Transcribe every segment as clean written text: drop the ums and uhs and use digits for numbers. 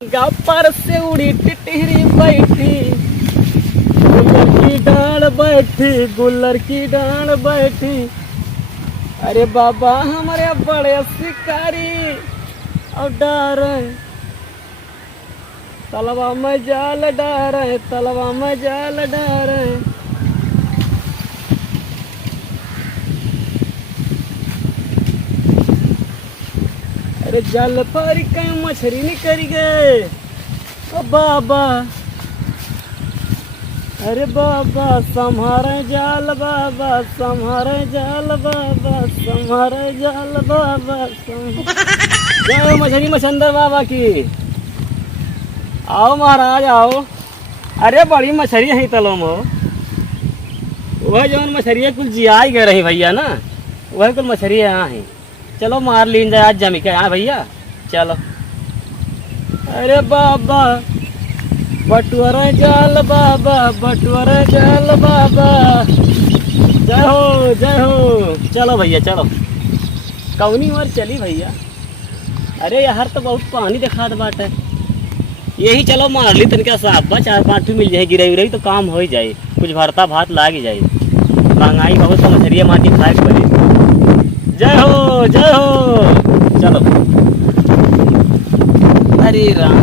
पर से उड़ी टिटहरी बैठी, गुल्लर की डाल बैठी, गुल्लर की डाल बैठी। अरे बाबा हमारे बड़े शिकारी और डारे, तलवा में जाल डारे, तलवा में जाल डारे। अरे जाल पर कहीं मछली निकल गए ओ बाबा। अरे बाबा संभारे जाल बाबा, संभारे जाल बाबा, संभारे जाल बाबा। जय मछली मछंदर बाबा की। आओ महाराज आओ। अरे बड़ी मछली है तलो में, वह जो मछलियाँ कुल जियाई गए रही भैया ना, वह कुल मछली यहाँ है। चलो मार लीन जाए आज जमी के यहाँ भैया, चलो। अरे बाबा बटुअरा जाल बाबा, बटुअरा जाल बाबा। जय हो जय हो। चलो भैया चलो, कौनी और चली भैया। अरे यार तो बहुत पानी दिखात बाटे, यही चलो मार ली तनिका साफ बा, 4-5 मिल जाए गिरई उरई तो काम हो ही जाए, कुछ भरता भात लाग जाए। महंगाई बहुत तो मछलिया माटी खाए के पड़े। जय हो जय हो। चलो। हरे राम।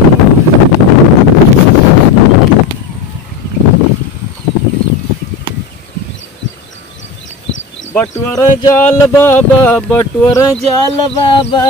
बटुअरा जाल बाबा, बटुअरा जाल बाबा।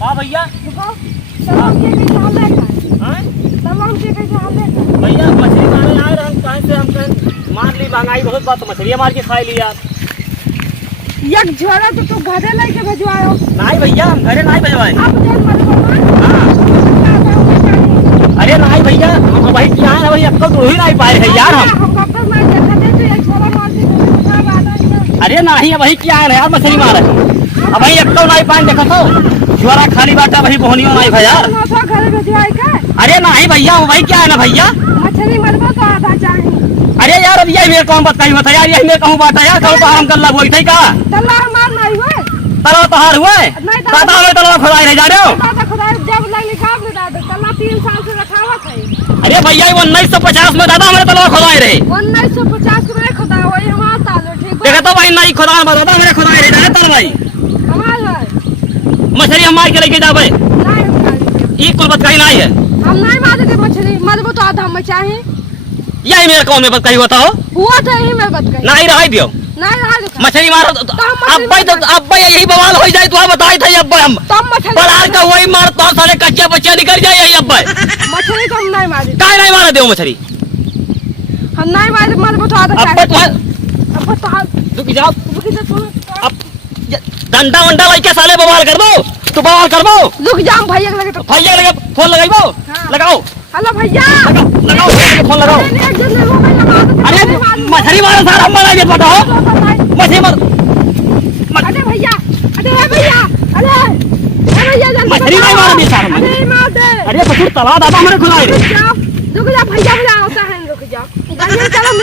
हाँ भैया भैया मछली मारने आए रहे, हम कहीं से हम मार ली। महंगाई बहुत बात तो मछलियाँ मार के खा लिया। एक झोला तो तू घरे लेके भेजवायो। नहीं भैया हम घरे नहीं भेजवाए। हाँ। अरे नहीं भैया हम भाई क्या है भैया, अब तो ही नहीं पाए हैं यार हम। अरे नहीं भाई क्या है यार, मछली मारे अब भाई एक तो नहीं पाए। देखो तो झोला खाली बाटा भाई बोहनियों नहीं भैया। अरे नहीं भैया भाई क्या है ना भैया, मछली मरबो तो आधा चाहिए। अरे यार अब यही मेरे कौन बताई बता यार, यही मेरे कहूँ बात है यार। कल तो हम गल्ला बोलते ही का तल्ला हमार नहीं हुए, तलो तो हार हुए दादा में तलो खुदाई रह जा रहे हो। दादा खुदा जब लग निकाल दे दादा, तल्ला 3 साल से रखावत है। अरे भैया 1950 में दादा हमारे तलो खुदाई रहे। 1950 में खुदा वही हमार तालो ठीक है। देखा तो भाई नहीं खुदा दादा मेरे खुदाई रह जा तल भाई। हमार है मछली हम मार के लेके जावे, नहीं ई कुल बात कहीं नहीं है। हम नहीं मारे के मछली, मरबो तो आधा में चाहिए। यही मेरे कौन में बात कहीं बताओ। हुआ था यही मैं बात कही। नहीं रह दियो नहीं रहा मछली मारो अब भाई यही बवाल हो जाए तो बताई था। अब हम तब मछली बलार का वही मारता साले कच्चे बच्चे निकल जाए यही। अब मछली तो हम नहीं मारे। काहे नहीं मार दो मछली, हम नहीं मारे, मरबो तो आधा अब चाहिए। अब तो रुक जाओ। रुक जा अब डंडा वंडा लेके साले बवाल कर दो, तो बवाल कर दो। रुक जा भैया लगे तो भैया लगा फोन लगाइबो। हाँ। लगाओ हेलो भैया लगाओ फोन लगाओ। अरे मछली मारो सारा हम बनाइए बताओ। मछली मार अरे भैया, अरे भैया, अरे भैया मछली नहीं मार दे सारा। अरे मार दे। अरे बसुर तला दादा हमारे खुदाई रे। रुक जा भैया,